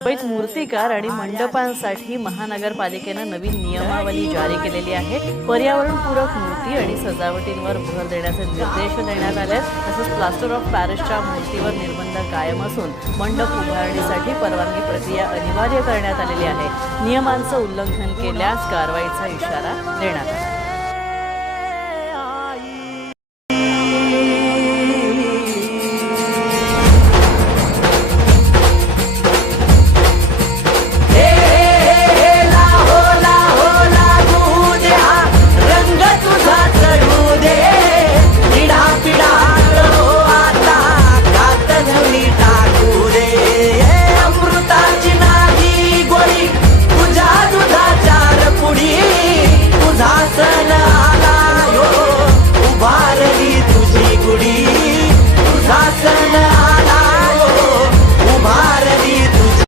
मुंबईत मूर्तिकार आणि मंडपांसाठी महानगरपालिकेनं नवीन नियमावली जारी केलेली आहे। पर्यावरणपूरक मूर्ती आणि सजावटींवर भर देण्याचे निर्देश देण्यात आले आहेत। तसंच प्लास्टर ऑफ पॅरिसच्या मूर्तीवर निर्बंध कायम असून मंडप उभारणीसाठी परवानगी प्रक्रिया अनिवार्य करण्यात आलेली आहे। नियमांचं उल्लंघन केल्यास कारवाईचा इशारा देण्यात आला।